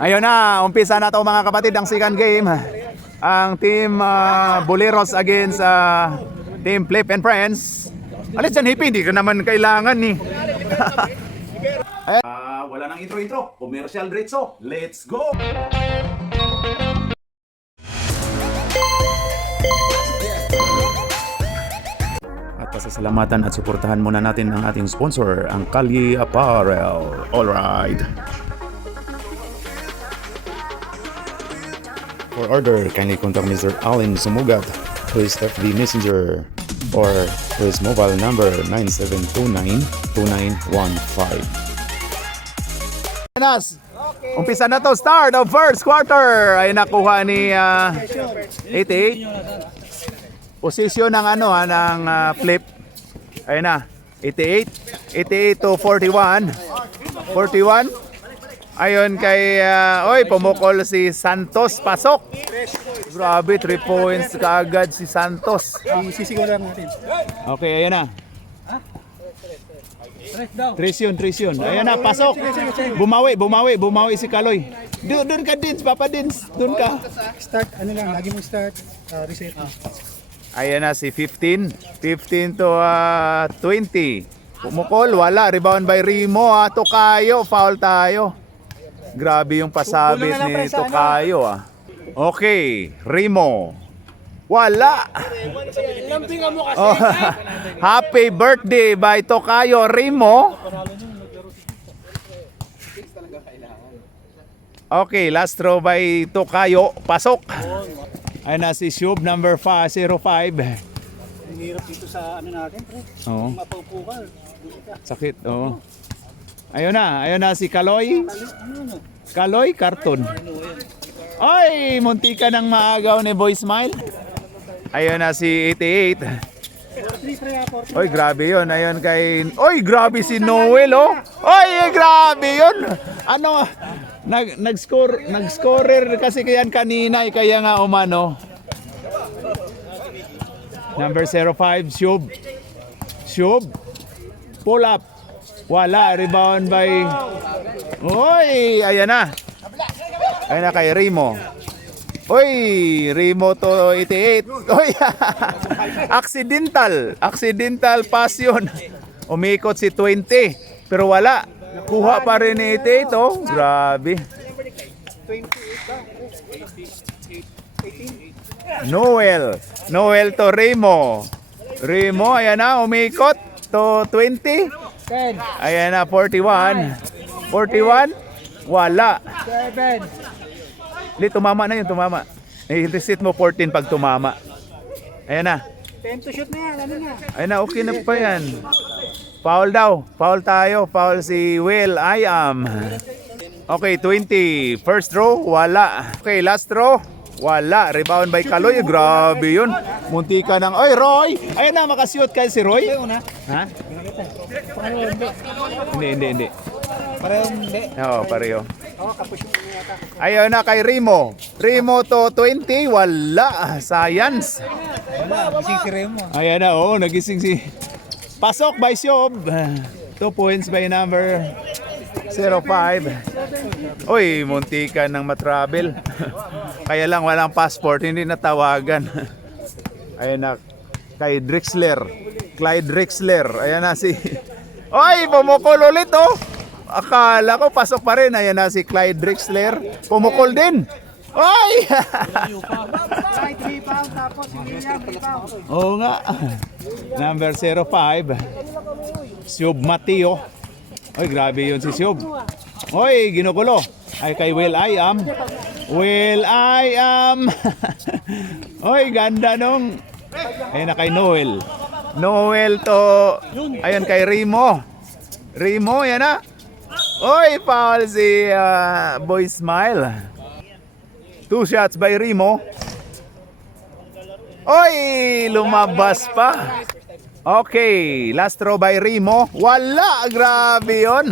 Ayun na, umpisa na to mga kapatid ang second game. Ang team Boleros against team Flip and Friends. Alis dyan, Hippie, hindi ka naman kailangan ni. Wala nang intro-intro. Commercial diretso. Let's go! At pasasalamatan at suportahan muna natin ang ating sponsor, ang Kalye Apparel. Alright. For order, kindly contact Mr. Allen Sumugat to his FB Messenger or to his mobile number 9729-2915. Umpisa na to, start of first quarter. Ay nakuha ni 88. Posisyon ng ng Flip. Ayun na, 88 to 41. 41. Ayon kay pumukol si Santos, pasok. Grabe, 3 points kaagad si Santos. Sisiguran natin. Okay, ayun na. Tresyon. Ayun na, pasok. Bumawi si Kaloy. Doon ka, Dins, Papa Dins. Doon ka. Start, lagi mo start, reset. Ayun na si 15 to 20. Pumukol, wala. Rebound by Rimo. Tokayo, foul tayo. Grabe yung pasabit ni Tokayo. Okay, Rimo. Wala. Oh, happy birthday by Tokayo Rimo. Okay, last throw by Tokayo. Pasok. Ayun na si Shub number 05. Ang hirap dito sa natin, pre. Oo. Mapaupo ka. Sakit, oo. Ayun na si Kaloy. Kaloy, karton. Ay, muntika ng maagaw ni Boy Smile. Ayun na si 88. Oy, grabe yun. Ayun kay... Oy, grabe si Noel, oh. Oy, grabe yun. Nag-scorer kasi kayan kanina, kaya nga umano. Number 05, Shub. Pull up. Wala, rebound by... Oy, ayan na. Ayan na kay Rimo. Oy, Rimo to 88. Oy, accidental pass yun. Umikot si 20, pero wala. Kuha pa rin ni 88, oh. Grabe. Noel to Rimo. Ayan na, umikot to 20. Ayan na, 41. Wala. 7. Tumama na yun, tumama. I-reset mo 14 pag tumama. Ayan na. 10 to shoot na yan, Ayan na, okay na pa yan. Foul daw. Foul tayo. Foul si Will I am. Okay, 20. First throw, wala. Okay, last throw. Wala. Rebound by Kaloy. Grabe yun. Muntika ng... Oy, Roy! Ayan na, makashoot kayo si Roy. Ha? Hindi. Pareho hindi. Oo, pareho. Ayaw na kay Rimo. Rimo to 20. Wala. Science. Nagising si Remo. Ayan na, nagising si... Pasok by Shob. 2 points by number 05. Uy, muntika ng matravel. Kaya lang walang passport, hindi natawagan. Ayan na, kay Clyde Drexler. Ayan na si... Oy, pumukol ulit, oh. Akala ko pasok pa rin. Ayan na si Clyde Drexler. Pumukol din. Oy! Oo nga. Number 05. Shub Mateo. Oy, grabe yun si Shub. Oy, ginugulo. Ay kay Will I am. Oy, ganda nung. Ayun na kay Noel to. Ayun kay Rimo, yan na. Oy, foul si Boy Smile. 2 shots by Rimo. Oy, lumabas pa. Okay, last throw by Rimo. Wala, grabe yun.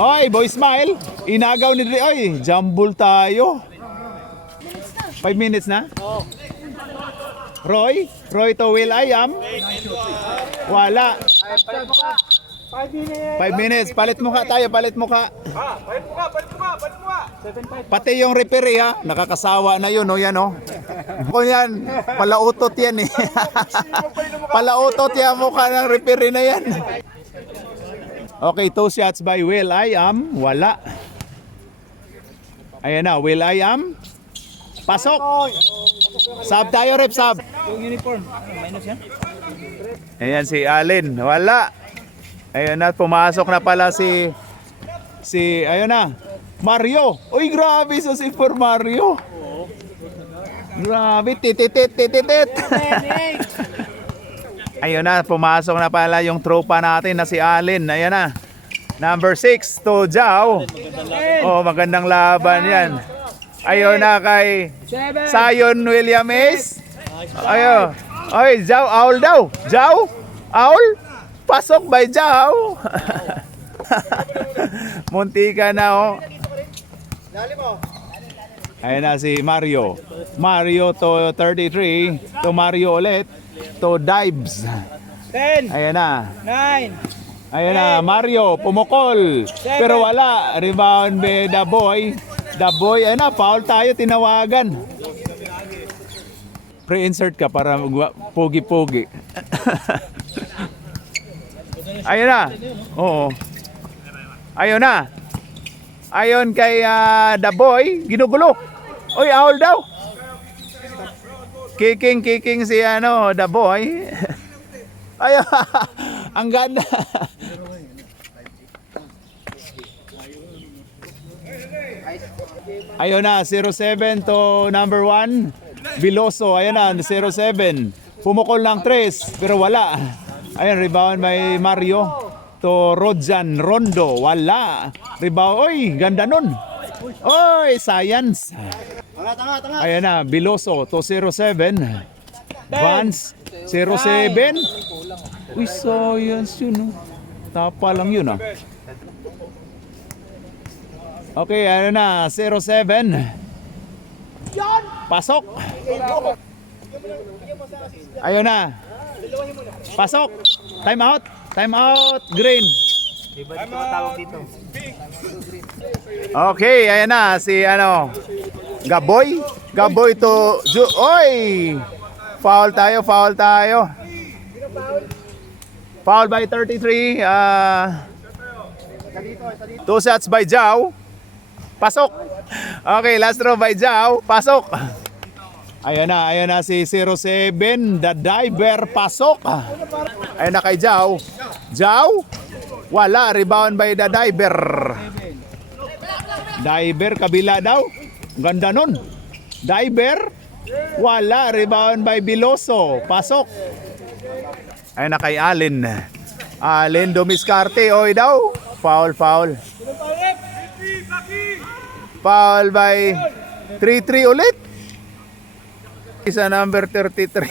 Oy, Boy Smile. Inagaw ni Oy, jumble tayo. 5 minutes na? Roy to Will I am. Wala. 5 minutes. 5 minutes. Palit mukha tayo, palit mukha. Palit mo ka. 7.5. Pati yung referee ha, nakakasawa na yun, oh, yan oh. Kung yan, palautot yan eh. Palautot yan mukha ng referee na yan. Okay, 2 shots by Will I Am. Wala. Ayan na, Will I Am. Pasok. Sub tayo, rep, sub. Yung uniform. Minus yan? Ayan si Allen. Wala. Ayan na, pumasok na pala ayun na, Mario. Uy, grabe sa si for Mario. Grabe, tititit. Ayun na, pumasok na pala yung tropa natin na si Allen. Ayan na. Number 6 to Jao. Oh, magandang laban yan. Ayun na kay Zion William Ace. Ayun. Oy, Jao, Aul daw. Jao, Aul. Pasok by Jao. Muntika na oh. Ayun na si Mario. Mario to 33. To Mario ulit. To Dives. 10. Ayan na. 9. Ayan na, Mario, pumukol. Pero wala. Rebound by The Boy. The Boy, ayun na, foul tayo, tinawagan. Pre-insert ka para pogi-pogi. Ayun na. Oo. Ayun na. Ayon kay The Boy, ginugulo. Oy, foul daw. Kicking si The Boy. Ayun. Ang ganda. Ayun na, 07 to number 1. Biloso, ayun na, 07. Pumukol ng 3, pero wala. Ayun, rebound by Mario. To Rodjan Rondo, wala. Rebound, oy, ganda nun. Oy, science. Ayun na, Biloso to 07. Vance, 07. Uy, science yun, oh. Tapa lang yun, ah. Okay, ano na, 07. Pasok. Ayun na. Pasok. Time out. Time out. Green. Okay, ayan na si Gaboy. Gaboy to Oy! Foul tayo. Foul by 33. 2 shots by Jao. Pasok. Okay, last throw by Jao. Pasok. Ayun na si 07, The Diver. Pasok. Ayun na kay Jao. Jao. Wala, rebound by The Diver. Diver, kabila daw. Ganda nun. Diver. Wala, rebound by Biloso. Pasok. Ayun na kay Allen. Allen dumiskarte. Oy daw. Foul. Foul by 3-3 ulit. Isa number 33.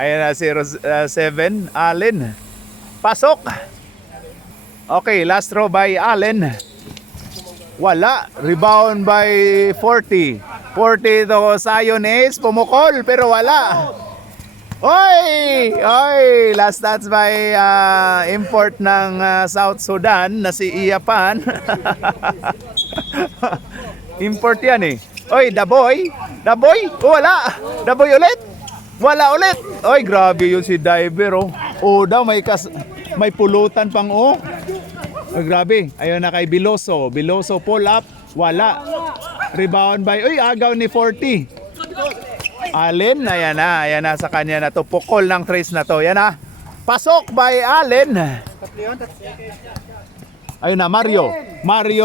Ayan na 07 Allen. Pasok. Okay, last throw by Allen. Wala. Rebound by 40. 40 to Zion Ace. Pumukol pero wala. Oy! Last stats by import ng South Sudan na si Iapan. Import yan eh. Oy, The Boy. Wala. The Boy ulit. Wala ulit. Oy, grabe yun si Diver oh. Oh daw may pulutan pang oh. Oy, grabe. Ayun na kay Biloso. Biloso pull up. Wala. Rebound by agaw ni 40. Allen, ayan na sa kanya na to. Pukol ng trace na to. Yan na. Pasok by Allen. Ayun na, Mario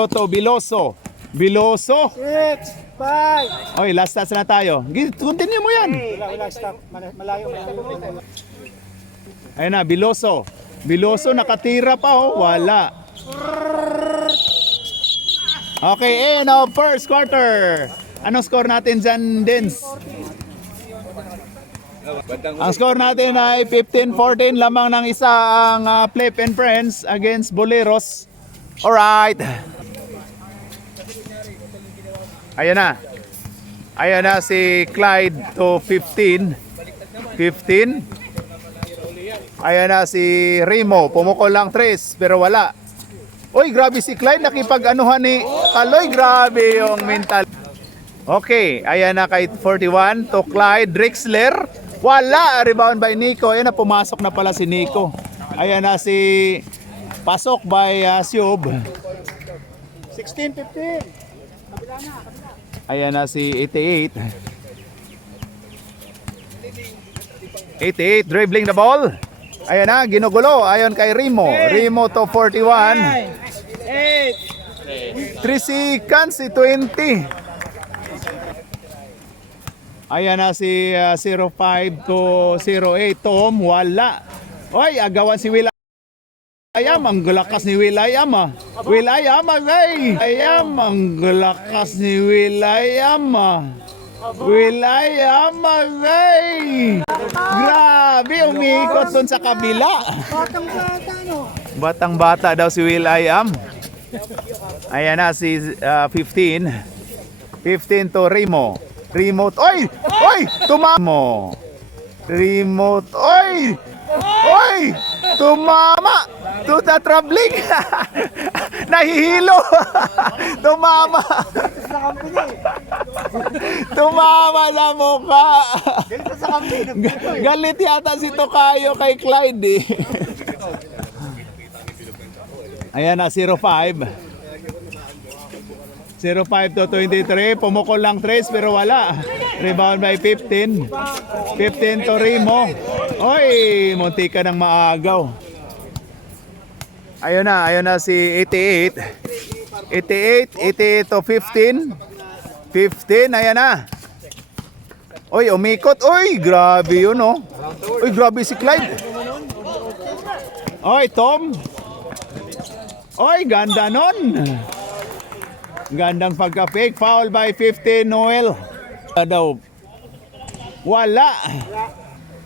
to Biloso. 6, 5. Oy, last stats na tayo. Continue mo yan. Wala, stop. Malayo. Ayun na, Biloso. Nakatira pa oh. Wala. Okay, now first quarter. Anong score natin dyan, Dens? Ang score natin ay 15-14, lamang ng isa ang Flip and Friends against Boleros. Alright. Ayan na si Clyde to 15. Ayan na si Remo, pumukol lang 3 pero wala. Uy, grabe si Clyde, nakipag-anuhan ni Kaloy, grabe yung mental. Okay, ayan na kay 41 to Clyde Drexler. Wala, rebound by Nico. Ayan na, pumasok na pala si Nico. Ayan na si pasok by Siob. 16-15. Ayan na si 88. 88 dribbling the ball. Ayan na, ginugulo. Ayon kay Remo. Remo to 41. 8. 3 seconds si 20. Ayan na si 05 to 08. Tom, wala. Oy, agawan si Will Ayam. Ang lakas ni Will Ayam. Will Ayam, Ayam, ang lakas ni Will Ayam. Will Ayam, grabe, umikot dun sa kabila. Batang-bata, no? Batang-bata daw si Will Ayam. Ayan na si 15. 15 to Remo. Remote. Oy! Oy! Tumamo. Remote. Oy! Oy! Tumama! To the troubling. Nahihilo. Tumama. Tumama sa mukha. Galit yata si Tokayo kay Clyde eh. Ayan na, 05. 05 to 23. Pumukol lang 3 pero wala. Rebound by 15. 15 to Remo. Oy, munti ka ng maagaw. Ayun na si 88. 88 to 15. 15, ayan na. Oy, umikot. Oy, grabe yun, oh. Oy, grabe si Clyde. Oy, Tom. Oy, ganda nun. Gandang pagka-fake. Foul by 15, Noel. Daw. Wala.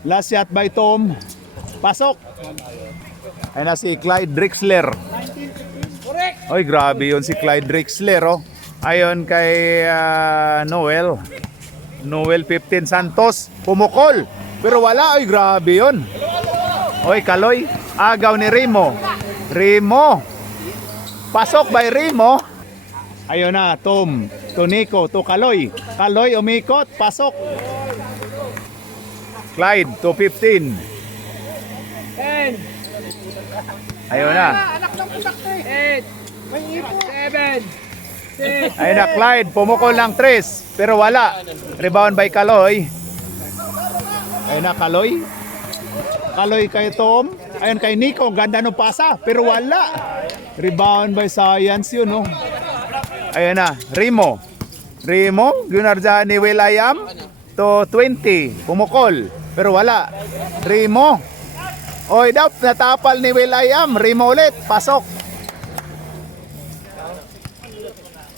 Last shot by Tom. Pasok. Ayun na si Clyde Drexler. Oy, grabe yun si Clyde Drexler, oh. Ayon kay Noel. Noel 15 Santos. Pumukol. Pero wala. Oy, grabe yun. Oy, Kaloy. Agaw ni Remo. Remo. Pasok by Remo. Ayun na, Tom. To Nico. To Kaloy. Kaloy umikot. Pasok. Clyde to 15. 10. Ayun na. Anak ng pusak to eh. 8. May ipo. 7. 6. Ayun na, Clyde. Pumukol lang 3. Pero wala. Rebound by Kaloy. Ayun na, Kaloy. Kaloy kay Tom. Ayun kay Nico. Ganda ng pasa. Pero wala. Rebound by Science yun, no? Ayun na, Remo. Remo. Gunarja ni Will Ayam. To 20. Pumukol. Pero wala. Remo. Oy, daw. Natapal ni Will Ayam. Remo ulit. Pasok.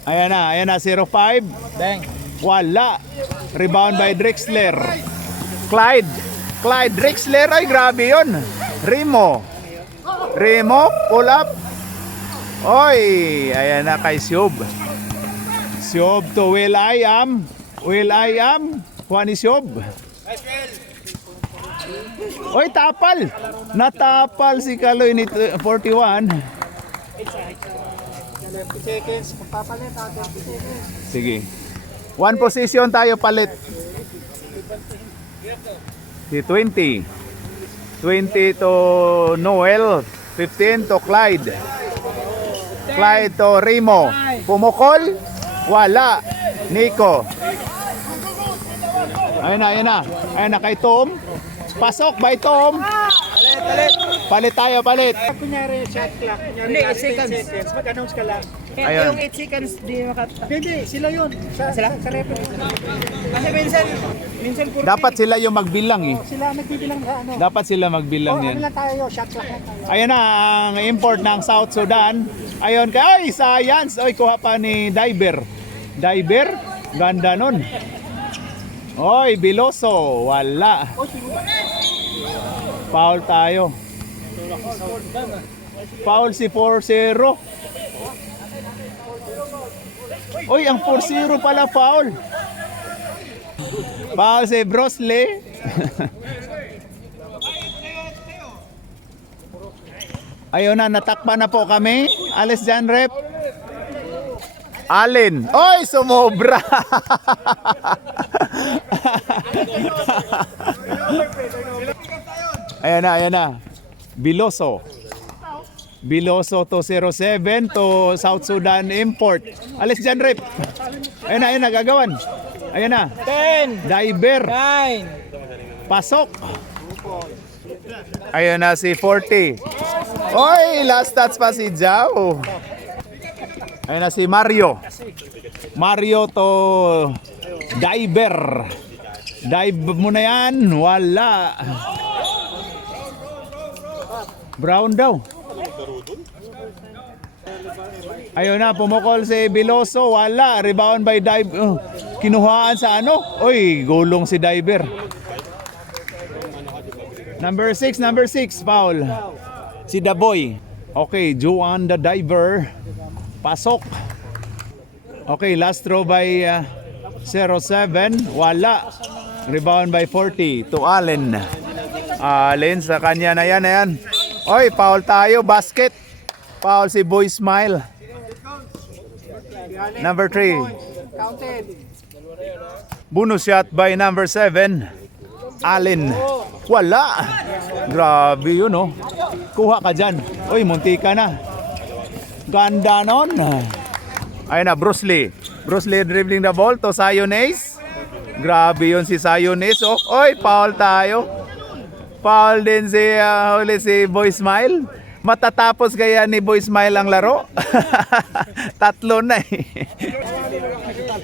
Ayan na 05. Bang. Wala. Rebound by Drexler. Clyde Drexler. Ay, grabe yun. Remo. Pull up. Oy, ayan na kay Siob. Siob to Will Ayam. Juan ni Siob. Oy, tapal. Natapal si Kaloy ni 41. 11 seconds. Magpapalit. 20 seconds. Sige. One position tayo palit. Si 20. 20 to Noel. 15 to Clyde. Clyde to Remo. Pumukol. Wala. Nico. Ayun na kay Tom. Pasok by Tom. Palit tayo. Kunyari, shot clock. Kunyari, 8 seconds. Mag-announce ka lang. Ayun. Yung 8 seconds di makata. Hindi, sila yun. Sa referee. Kasi minsan puro Dapat sila yung magbilang eh. Sila nagbibilang sa ano. Dapat sila magbilang Ano yan. lang tayo, shot clock lang tayo. Ayun na ang import ng South Sudan. Ayun kay Science. Oy, kuha pa ni Diver. Ganda nun. Oy, Biloso. Wala. Foul tayo. Foul si 4-0. Oy, ang 4-0 pala foul. Foul si Brosley. Ayun na, natakpan na po kami. Alis dyan, rep. Alin. Oy, sumobra. Ayan na, ayan na. Biloso. Biloso 207 to South Sudan import. Alis dyan, rep. Ayan na, gagawan. Ayan na. 10, Diver. 9, Pasok. Ayan na si 40. Oy, last touch pa si Jao. Ayan na si Mario. Mario to Diver. Dive mo na yan. Wala. Brown daw. Ayun na, pumukol si Biloso. Wala. Rebound by Dive. Kinuhaan sa ano? Oy, gulong si Diver. Number 6, foul. Si Daboy. Okay, Juan the Diver. Pasok. Okay, last throw by 07. Wala. Rebound by 40 to Allen. Allen sa kanya na yan, ayan. Oy, foul tayo. Basket. Foul si Boy Smile. Number 3. Bonus shot by number 7. Allen. Wala. Grabe yun, oh. Kuha ka dyan. Uy, munti ka na. Ganda nun. Ayun na, Bruce Lee. Bruce Lee dribbling the ball to Zion Ace. Grabe yun si Zion Ace, oh. Oy, foul tayo. Foul din si Boy Smile. Matatapos kaya ni Boy Smile ang laro? Tatlo na eh.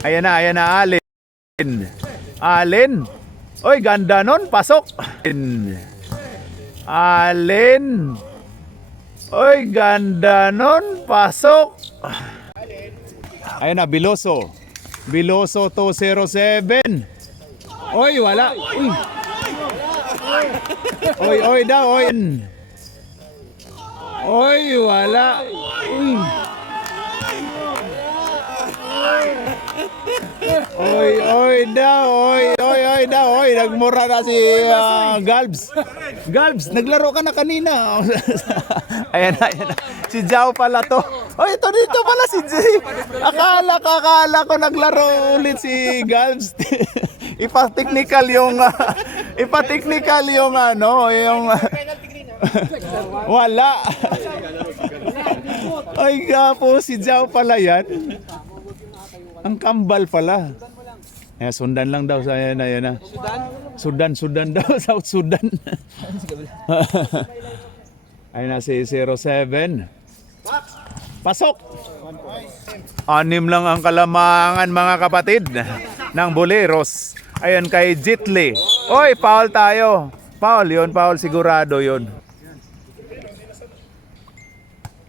Ayan na, Allen. Allen. Oy, ganda nun. Pasok. Allen. Oy, ganda nun. Pasok. Ayan na, Biloso. Biloso 207. Oy, wala. Oy daw, oy. Oy, wala. Oy daw, nagmura na si Galbs. Galbs, naglaro ka na kanina. Ayan na. Si Jao pala to. Oy, dito pala si Jay. Akala ko naglaro ulit si Galbs. Ipa-technical yung wala. Ay, gapo, si Jao pala yan. Ang kambal pala. Ayan, sundan lang daw. Ayan na. Sudan daw. South Sudan. Ayan na si 07. Pasok! 6 lang ang kalamangan, mga kapatid, ng Boleros. Ayan kay Jitli. Oy, foul tayo. Foul sigurado yun.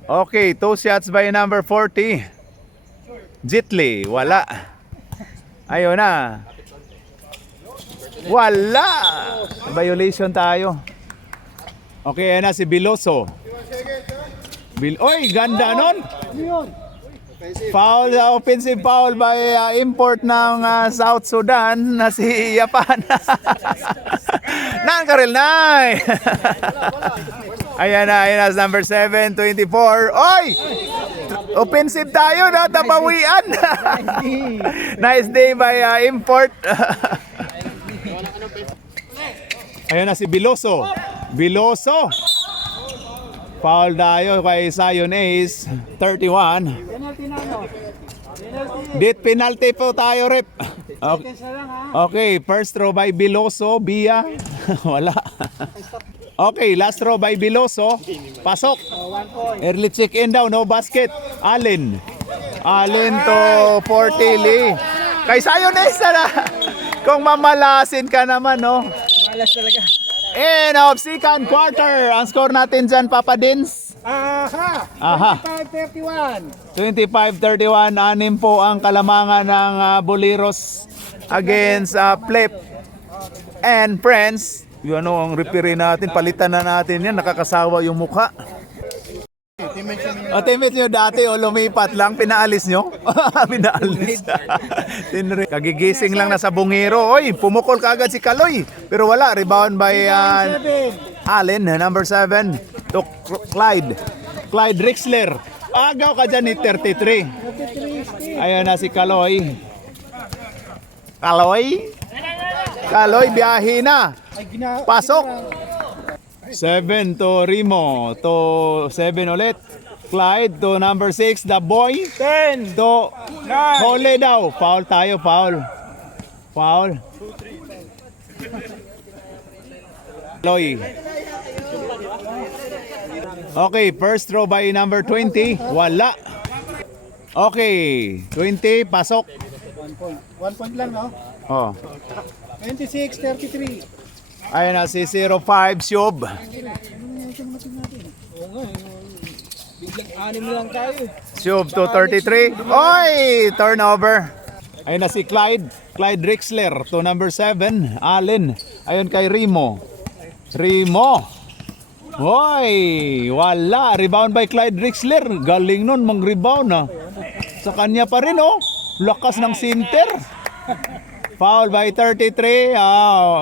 Okay, 2 shots by number 40. Jitli, wala. Ayun na. Wala. Violation tayo. Okay, ayan na si Biloso. Oy, ganda nun. Foul, offensive foul by import ng South Sudan na si Japan. Nangkaril na. Ayan na, number 7, 24. Oy! Offensive tayo, no? Tabawian. Nice day by import. Ayan na si Biloso. Biloso. Foul tayo kay Zion Ace, 31. Dit penalty po tayo, rep. Okay, first throw by Biloso, Bia. Wala. Okay, last throw by Biloso. Pasok. Early check-in daw, no basket. Allen to 40 Lee. Kay Zion Ace na. Kung mamalasin ka naman, no. malas talaga. End of second quarter. Ang score natin dyan, Papa Dins. Aha. 25-31. 6 po ang kalamangan ng Boleros against Plep and Friends. Yung ano, ang referee natin, palitan na natin yan. Nakakasawa yung mukha. Teammate nyo dati o lumipat lang, pinaalis nyo? Pinaalis. Kagigising lang na sa bungero. Oy, pumukol ka agad si Kaloy. Pero wala, rebound by Allen, number 7 to Clyde. Clyde Drexler. Agaw ka dyan ni 33. Ayan na si Kaloy. Kaloy, biyahe na. Pasok. 7 to Rimo. To 7 ulit. Clyde to number 6, the boy. 10. To Hole daw. Foul tayo, foul. Kaloy. Okay, first throw by number 20. Wala. Okay, 20, pasok. 1 point lang, no? Oh. 26-33. Ayun na si 05, Siob. Biglang 6 lang tayo. Siob to 33. Oy! Turnover. Ayun na si Clyde. Clyde Drexler to number 7, Allen. Ayun kay Rimo. Hoy! Wala. Rebound by Clyde Drexler. Galing nun, mang-rebound na. Sa kanya pa rin, oh. Lakas ng center. Foul by 33.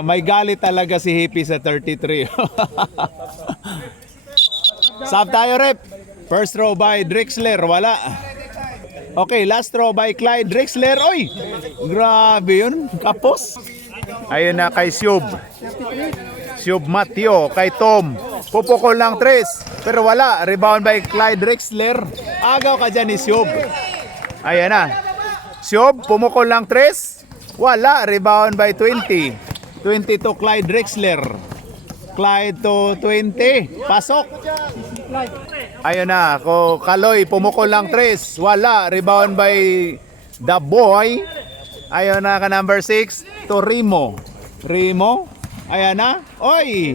May galit talaga si Hippie sa 33. Sub tayo, rep. First throw by Drexler. Wala. Okay, last throw by Clyde Drexler. Oy! Grabe yun. Kapos. Ayun na kay Siob. Siob Mateo. Kay Tom. Pupukol lang 3. Pero wala. Rebound by Clyde Drexler. Agaw ka dyan ni Siob. Ayan na. Siob, pumukol lang 3. Wala. Rebound by 20. 20 to Clyde Drexler. Clyde to 20. Pasok. Ayun na. Kaloy, pumukol lang 3. Wala. Rebound by the boy. Ayun na ka number 6 to Rimo. Ayan na. Oy.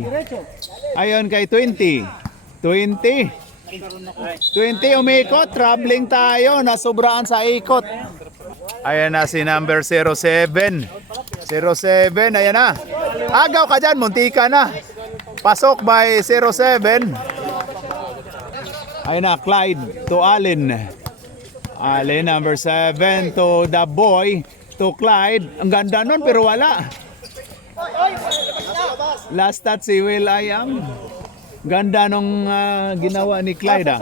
Ayun kay 20. 20 umikot. Traveling tayo. Nasobraan sa ikot. Ayan na si number 07. 07. Ayan na. Agaw ka dyan. Muntika na. Pasok by 07. Ayan na. Clyde to Allen. Allen number 7 to the boy. To Clyde. Ang ganda nun pero wala. Last touch si Will I am. Ganda nung ginawa ni Clyde.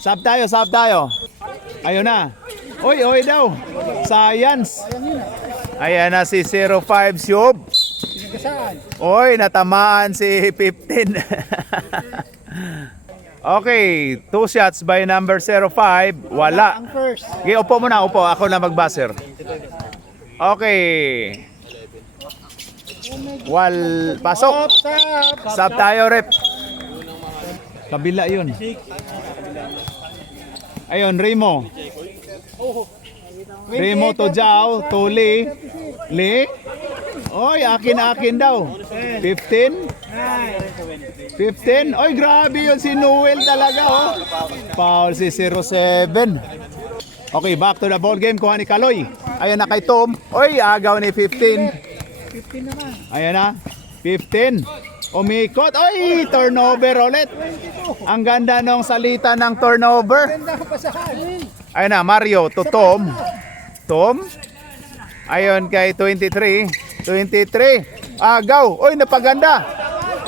Sub tayo. Ayun na. Oy daw. Science. Ayan na si 05 Siob. Oy, natamaan si 15. Okay, 2 shots by number 05. Wala. Okay, upo muna, upo. Ako na mag-buzzer. Okay. Pasok. Sub tayo, rep. Kabila yun. Ayun, Rimo to Jao, to Lee. Oy, akin daw. 15. Oy, grabe yun si Noel talaga, oh. Foul si 07. Okay, back to the ball game. Kuha ni Kaloy. Ayan na kay Tom. Oy, agaw ni 15. Ayan na. 15. Umikot. Oy, turnover ulit. Ang ganda nung salita ng turnover. Ayun na, Mario to Tom. Ayun kay 23. Agaw. Oy, napaganda.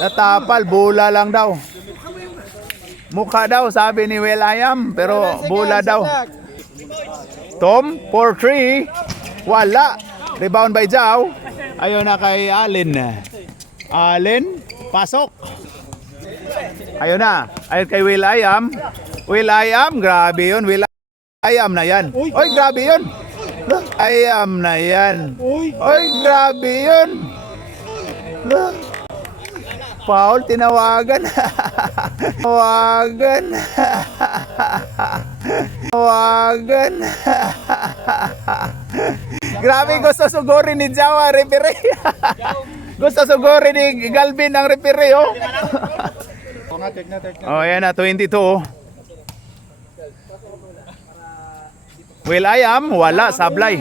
Natapal, bula lang daw. Mukha daw, sabi ni Will I am, pero bula daw. Tom, 4-3. Wala. Rebound by Jao. Ayun na kay Allen. Pasok. Ayun na. Ayun kay Will I am. Grabe yun. Will I am na yan. Oy, grabe yun. I am na yan. Oy, grabe yun. Paul, tinawagan. Grabe, gusto sugurin ni Jawa, referee. Gusto sugurin ni Galvin ang referee, oh. Oh, yan na, 22. Will I am, wala, sablay.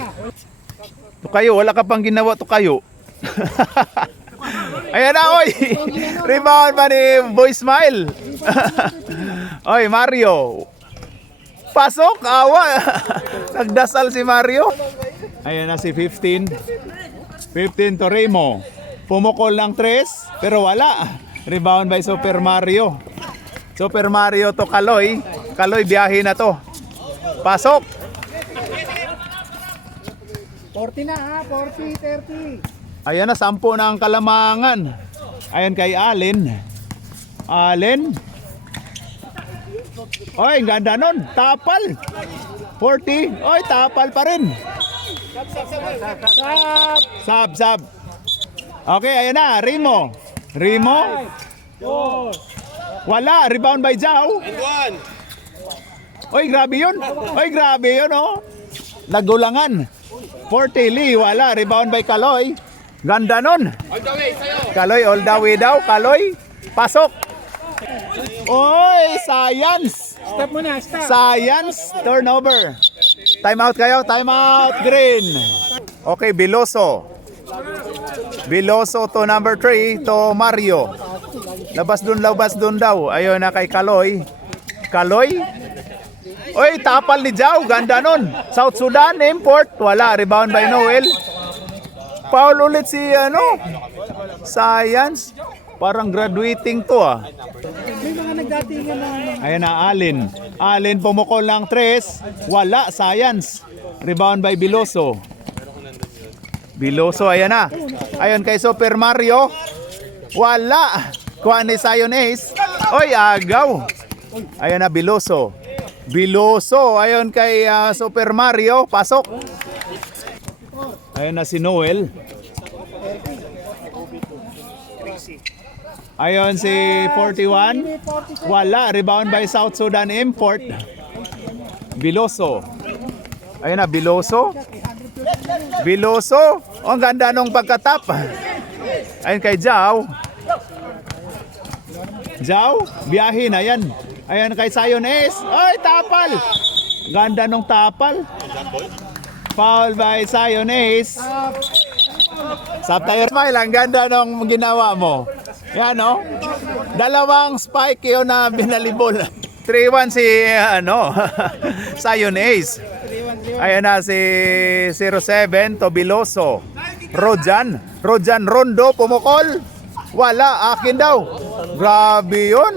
Tukayo, wala ka pang ginawa, tukayo. Ayan na, oy. Rebound pa ni Boy Smile. Oy, Mario. Pasok, awa. Nagdasal si Mario. Ayan na si 15. 15 to Remo. Pumukol ng 3, pero wala. Rebound by Super Mario. Super Mario to Kaloy. Kaloy, biyahe na to. Pasok. 40 na ha, 40, 30. Ayan na, 10 na ang Kalamangan. Ayan kay Allen. Allen. Oy, ganda nun. Tapal. 40. Oy, tapal pa rin. Sab. Okay, ayan na. Rimo. Wala. Rebound by Jao. Oy, grabe yun. Oh. Nagulangan. 40. Lee. Wala. Rebound by Kaloy. Ganda nun. Kaloy, all the way daw. Kaloy. Pasok. Oy, science. Stop muna, stop. Science, turnover. Time out kayo, time out, green. Okay, Biloso. Biloso to number 3 to Mario. Labas dun daw. Ayun na kay Kaloy. Kaloy. Oy, tapal ni Jao, ganda nun. South Sudan, import. Wala, rebound by Noel. Foul ulit si Science. Parang graduating to ah. May mga nagdatingan na Ayan na, Allen pumukol ng 3. Wala, Science. Rebound by Biloso. Ayan na. Ayon kay Super Mario. Wala. Kuha ni Zion Ace. Oy, agaw. Ayan na, Biloso. Ayon kay Super Mario. Pasok. Ayan na si Noel. Ayon si 41. Wala. Rebound by South Sudan import. Biloso. Ayun na, Biloso. Oh, ang ganda nung pagkatap. Ayun kay Jao. Biyahe na yan. Ayun kay Zion Ace. Ay, tapal. Ganda nung tapal. Foul by Zion Ace. Sab tayo. Smile, ang ganda nung ginawa mo. Yan no? Dalawang spike yun na binalibol. 3-1 si Zion Ace. Ayan na si 07 to Biloso. Rojan Rondo pumukol. Wala, akin daw. Grabe yun.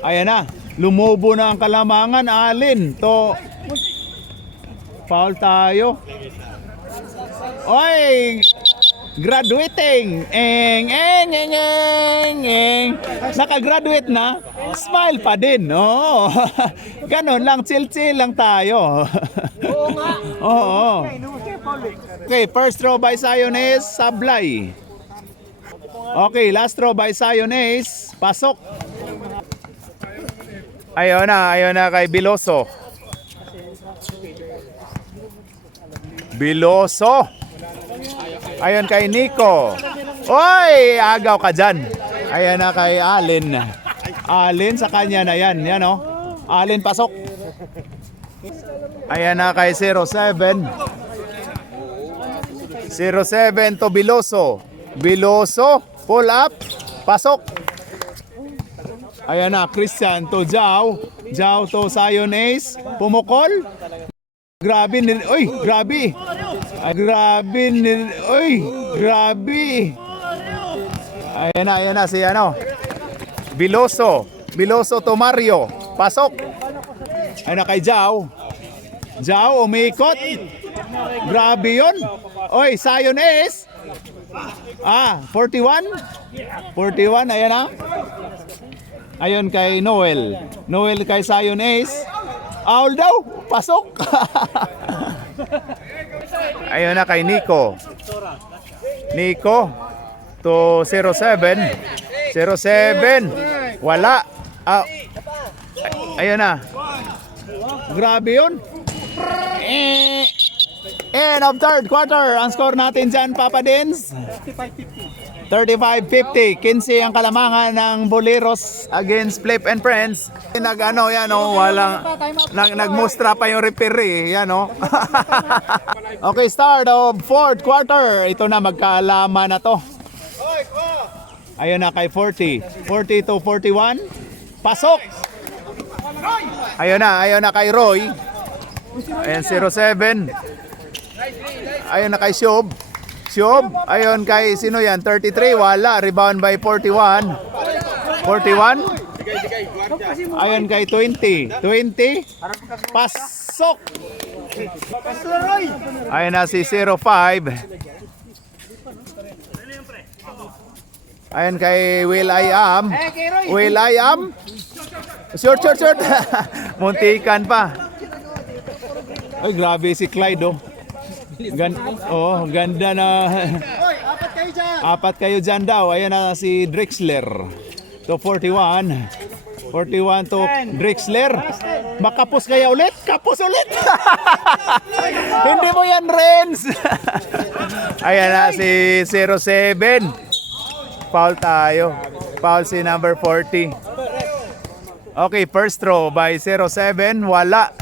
Ayan na, lumubo na ang Kalamangan. Allen to. Foul tayo. Oy, graduating. Nakagraduate na. Smile pa din. Oh. Ganon lang, chill lang tayo. Oo nga. Oo. Okay, first throw by Zion Ace, sablay. Okay, last throw by Zion Ace, pasok. Ayun na kay Biloso. Ayun kay Nico. Oy, agaw ka dyan. Ayan na kay Allen. Allen sa kanya na yan. Yan o. Allen pasok. Ayan na kay 07. 07 to Biloso. Pull up. Pasok. Ayan na, Christian to Jao. Jao to Zion Ace. Pumukol. Grabe. Ay, grabe. Ayan na si Biloso to Mario. Pasok. Ayan na kay Jao. Umikot. Grabe yun. Oy, Zion Ace. 41, ayan na. Ayon kay Noel kay Zion Ace. Aul daw, pasok. Ayun na kay Nico to 07. Wala. Ayun na. Grabe yun. End of third quarter. Ang score natin dyan, Papa Dins, 35-50. 15 ang Kalamangan ng Boleros against Flip and Friends. Nagmustra pa yung referee. Okay, start of fourth quarter. Ito na, magkaalaman na to. Ayun na kay 40 to 41. Pasok. Ayun na kay Roy. Ayan 07. Ayun na kay Shob Siob. Ayun kay sino yan? 33. Wala. Rebound by 41. 41. Ayun kay 20. 20. Pasok. Ayun na si 05. Ayun kay Will I Am. Will I Am. Short. Muntikan pa. Ay, grabe si Clyde, oh. Ganda na. Apat kayo dyan daw. Ayan na si Drexler. To 41. 41 to Drexler. Makapos kaya ulit? Kapos ulit! Hindi mo yan, Renz! Ayan na si 07. Foul tayo. Foul si number 40. Okay, first throw by 07. Wala.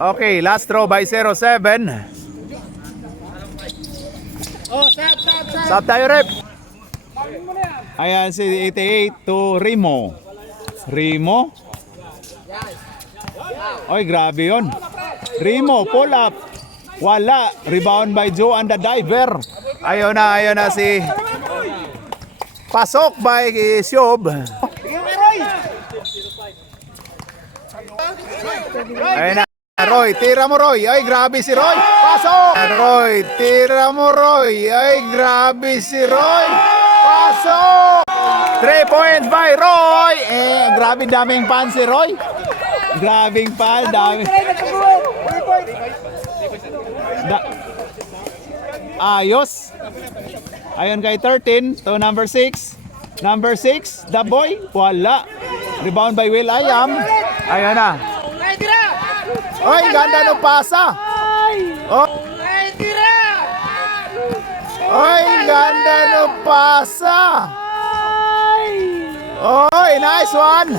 Okay, last throw by 07. Stop tayo, rep. Ayan si 88 to Rimo. Rimo. Oy, grabe yun. Rimo, pull up. Wala. Rebound by Joe and the diver. Ayun na si... Pasok by Siob. Ayun na. Roy, tira mo Roy. Ay, grabe si Roy. Pasok! Roy, tira mo Roy. Ay, grabe si Roy. Pasok! 3 points by Roy. Grabe daming pan si Roy. Grabing pan, dami. Ayos. Ayun kay 13 to number 6. Number 6, the boy. Wala. Rebound by Will I Am. Ayun na. Oy, ganda ng pasa. Oh. Oy, ganda ng pasa. Oy, nice one.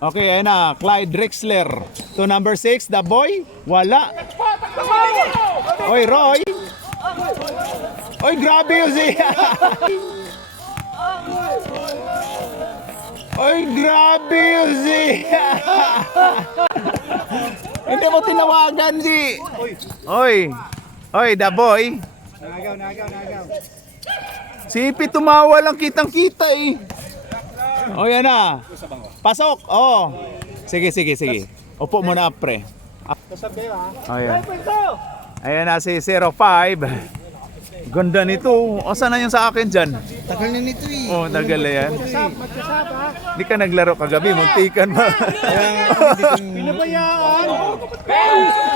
Okay, ayun na. Clyde Drexler to number 6, the boy. Wala. Oy, Roy. Oy, grabe yun siya. Oy, grabe yun siya. Hindi mo tinawagan si... Oy, the boy. Nagaw. Si Ipi tumawa lang kitang-kita eh. O yan na. Pasok. Oh. Sige. Upo muna pre. Ayan. Ayan na si 05. Ganda nito. O saan na yung sa akin dyan? Tagal na nito eh. Oh, tagal na yan. Hindi ka naglaro kagabi. Muntikan ba? Pinabayaan.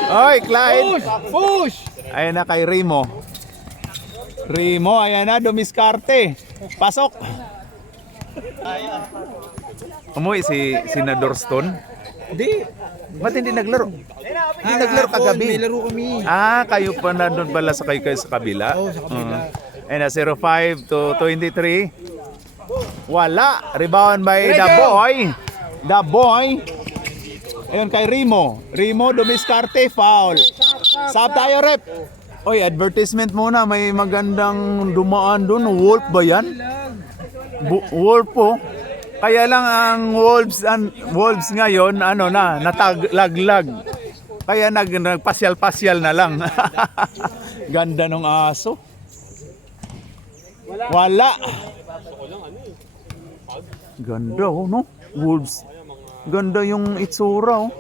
Oy, Clyde. Push! Ayan na kay Rimo. Ayan na, dumiskarte. Pasok. Umuwi si Senador Stone. Hindi. Ba't hindi naglaro? Hindi naglaro kagabi. May laro kami. Kayo pa na doon pala sa kayo sa kabila. Oo, sa kabila. And 05 to 23. Wala. Rebound by the boy. The boy. Ayun kay Rimo. Dumiskarte, foul. Sab tayo, rep. Oy, advertisement muna. May magandang dumaan doon. Wolf ba yan? Wolf po. Kaya lang ang Wolves ngayon, nataglag. Kaya nagpasyal-pasyal na lang. Ganda ng aso. Wala. Ganda no? Wolves. Ganda yung itsura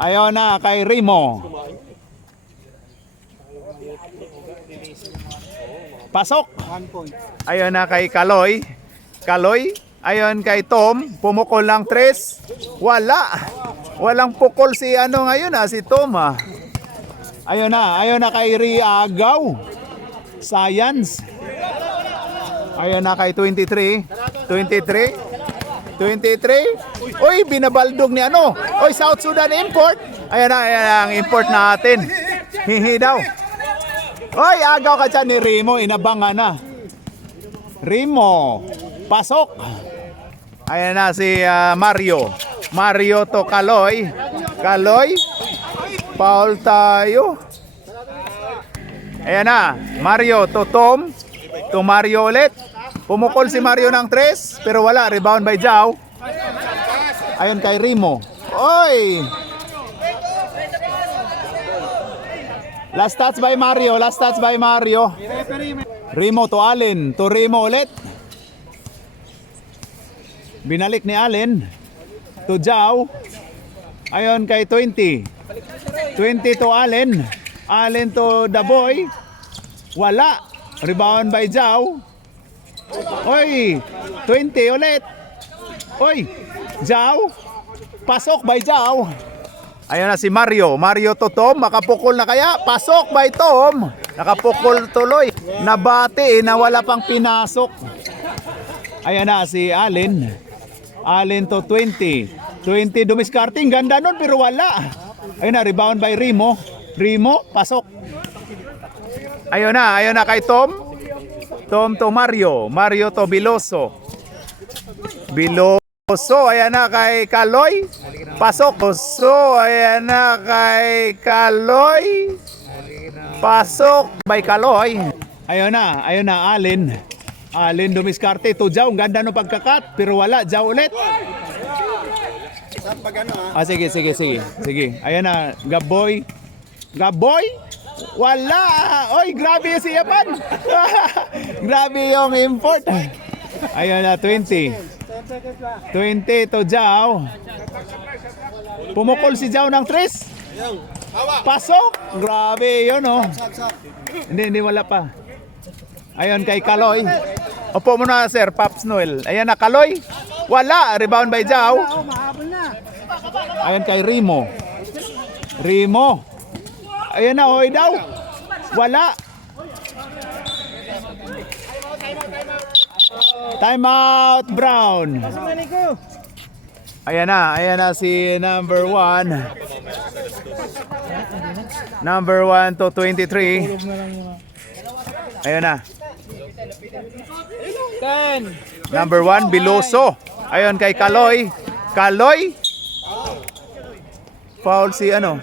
Ayaw na kay Rimo. Pasok. 1 point. Ayaw na kay Kaloy. Ayon kay Tom, pumukol lang 3. Walang pukol si ngayon si Tom Ayun na kay Riagaw. Science. Ayun na kay 23. Uy, binabaldog ni Uy, South Sudan import. Ayan na ang import natin. Hihi daw. Uy, agaw ka dyan ni Rimo, inabangan na. Rimo. Pasok. Ayan na si Mario to Kaloy. Foul tayo. Ayan na. Mario to Tom. To Mario ulit. Pumukol si Mario ng 3. Pero wala. Rebound by Jao. Ayan kay Rimo. Oy. Last touch by Mario. Last touch by Mario. Remo to Allen. To Remo ulit. Binalik ni Allen. To Jao. Ayon kay 20. 20 to Allen. Allen to Daboy. Wala. Rebound by Jao. Oy. 20 ulit. Oy. Jao. Pasok by Jao. Ayun na si Mario. Mario to Tom. Makapukol na kaya? Pasok by Tom. Nakapukol tuloy. Nabati na wala pang pinasok. Ayun na si Allen. Allen to 20. 20 dumiskarting. Ganda nun pero wala. Ayun na. Rebound by Remo. Remo. Pasok. Ayun na kay Tom. Tom to Mario. Mario to Biloso. Biloso. Ayan na kay Kaloy. Pasok. So, ayan na kay Kaloy. Pasok by Kaloy. Ayun na Allen. Allen dumiskarte to Jao. Ganda no pagkakat pero wala. Jao ulit. Sige. Ayun na Gaboy. Gaboy. Wala. Oy, grabe yung siyapan. Grabe yung import. Ayun na 20. 20 to Jao. Pumukol si Jao ng 3. Pasok. Grabe yun oh. Hindi wala pa. Ayun kay Kaloy. Opo muna sir, Pops Noel. Ayan na Kaloy. Wala. Rebound by Jao. Ayun kay Remo. Remo. Ayan na, hoy daw. Wala. Time out, Brown. Ayan na si number 1. Number 1 to 23. Ayan na. 10. Number 1, Biloso. Ayun kay Kaloy. Kaloy. Foul si ano?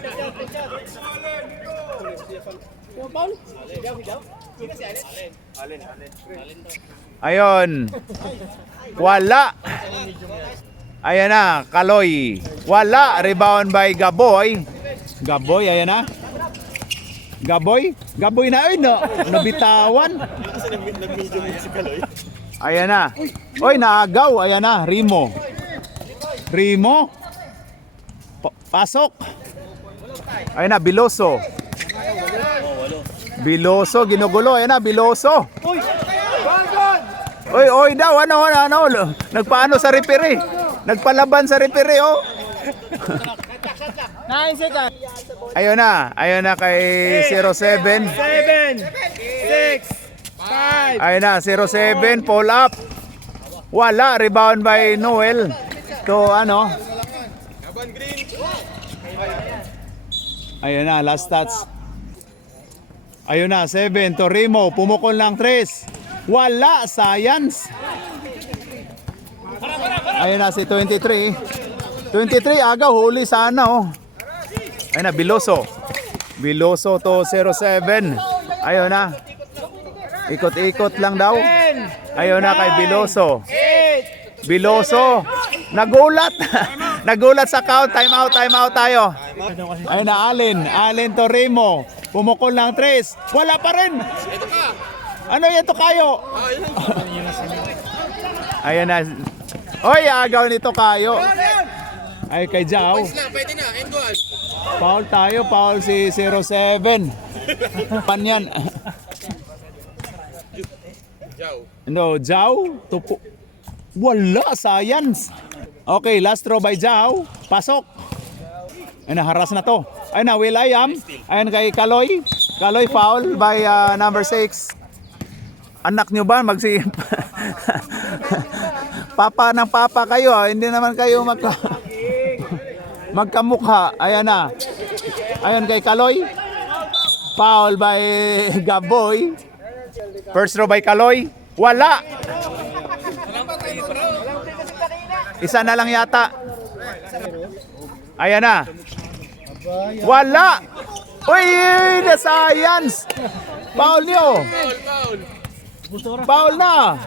Ayun. Wala. Ayan na, Kaloy. Wala. Rebound by Gaboy. Gaboy, ayan na. Gaboy. Gaboy na, ay no. Nabitawan. Ayan na. Oy, naagaw. Ayan na, Remo. Remo. Pasok. Ayan na, Biloso. Biloso, ginugulo. Ayan na, Biloso. Oy daw, ano, nagpaano sa referee. Nagpalaban sa referee, oh. 9 seconds. Ayun na kay 07. 7. 6. 5. Ayun na, 07, pull up. Wala, rebound by Noel. To ano? Ayun na, last touch. Ayun na, 7 to Remo, pumukol ng 3. Wala, science. Ayun na si 23. 23 agaw, huli sana oh. Ayun na, Biloso. Biloso to 07. Ayun na. Ikot-ikot lang daw. Ayun na kay Biloso. Biloso. Nagulat. Nagulat sa count. Time out tayo. Ayun na, Allen to Remo. Pumukol ng 3. Wala pa rin. Ano yan to kayo? Ayun na. Oy, agaw nito kayo. Ay kay Jao. Pwede na, end goal. Foul tayo, foul si 07. Panyan. No, Jao. Wala, science. Okay, last throw by Jao. Pasok. Ay, naharas na to. Ay na, Will.i.am. Ayun kay Kaloy. Kaloy foul by number 6. Anak nyo ba papa ng papa kayo, hindi naman kayo magkamukha. Ayan na. Ayun kay Kaloy. Foul by Gaboy. First row by Kaloy. Wala. Isa na lang yata. Ayan na. Wala. Uy, na science. Foul nyo. Foul na.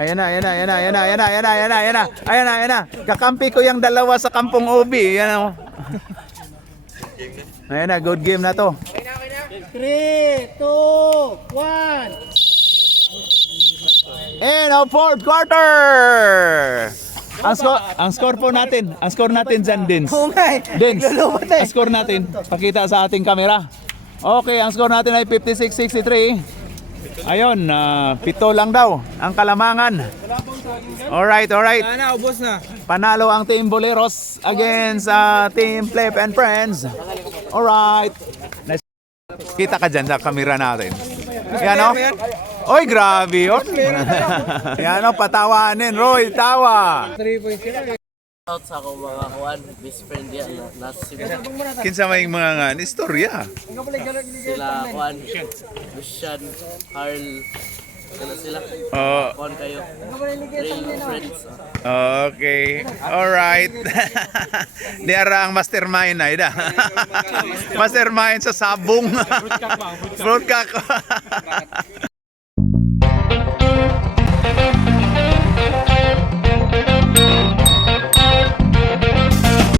Ayan na. Kakampi ko yung dalawa sa kampong ubi. Ayan na. Ayan na, good game na to. 3, 2, 1. And a fourth quarter! Ang score po natin, dyan, Dins. Dins, ang score natin, pakita sa ating kamera. Okay, ang score natin ay 56-63. Ayun, 7 lang daw ang kalamangan. Alright. Na, ubos na. Panalo ang Team Boleros against Team Flip and Friends. Alright. Kita ka dyan sa kamera natin. Yan o. Oy, grabe yun. Yan o, patawanin. Roy, tawa. 3.0. Out sa ako mga kuan, best friend yan na nasa Cebu. Kinsa may mga nga, istorya. Sila kuan, Lucian, Carl, sila sila. Oh, Kuan kayo, real friends. okay. Alright. Di ara ang mastermind na, ida. Mastermind sa sabong. Fruit